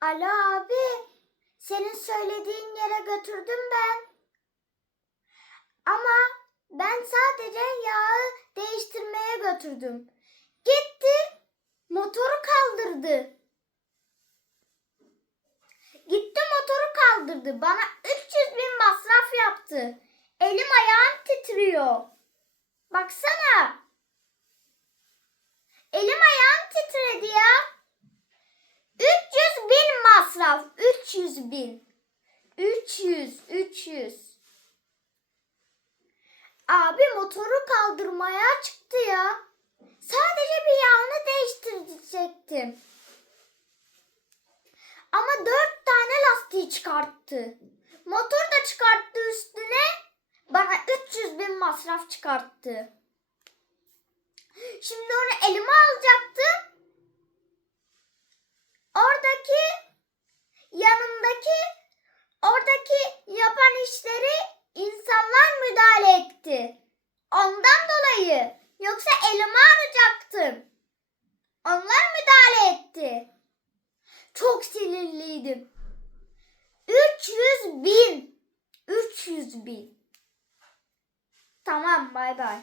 Alo abi, senin söylediğin yere götürdüm ben. Ama ben sadece yağı değiştirmeye götürdüm. Gitti, motoru kaldırdı. Gitti motoru kaldırdı. Bana 300 bin masraf yaptı. Elim ayağım titriyor. Baksana. Elim ayağım titredi ya. 300 bin masraf. 300 bin. 300, 300. Abi motoru kaldırmaya çıktı ya. Sadece bir yağını değiştirecektim. Ama dört tane lastiği çıkarttı. Motor da çıkarttı üstüne. Bana 300 bin masraf çıkarttı. Şimdi onu elime alacaktım. Etti. Ondan dolayı yoksa elime alacaktım. Onlar müdahale etti. Çok sinirliydim. 300 bin. 300 bin. Tamam bay bay.